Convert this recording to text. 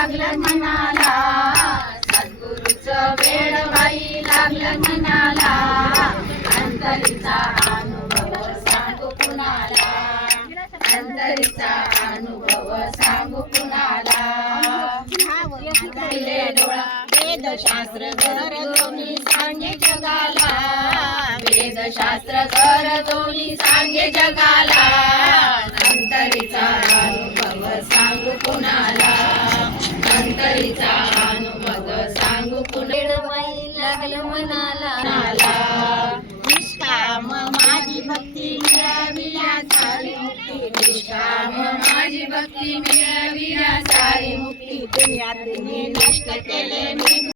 लागलं मनाला, सद्गुरूचं वेड बाई लागलं मनाला, अंतरीचा अनुभव सांगू कुणाला, अंतरीचा अनुभव सांगू कुणाला. डोळा वेदशास्त्र घर दोन्ही सांगे जगाला, वेदशास्त्र घर दोन्ही सांगे जगाला, अंतरीचा अनुभव सांगू कुणाला, अंतरीचा अनुभव सांगू कुणाला. लागलं मनाला, निष्काम माझी भक्ती मिळावी सारी मुक्ती, निष्काम माझी भक्ती मिळावी सारी मुक्ती, दुनियात नष्ट केले मी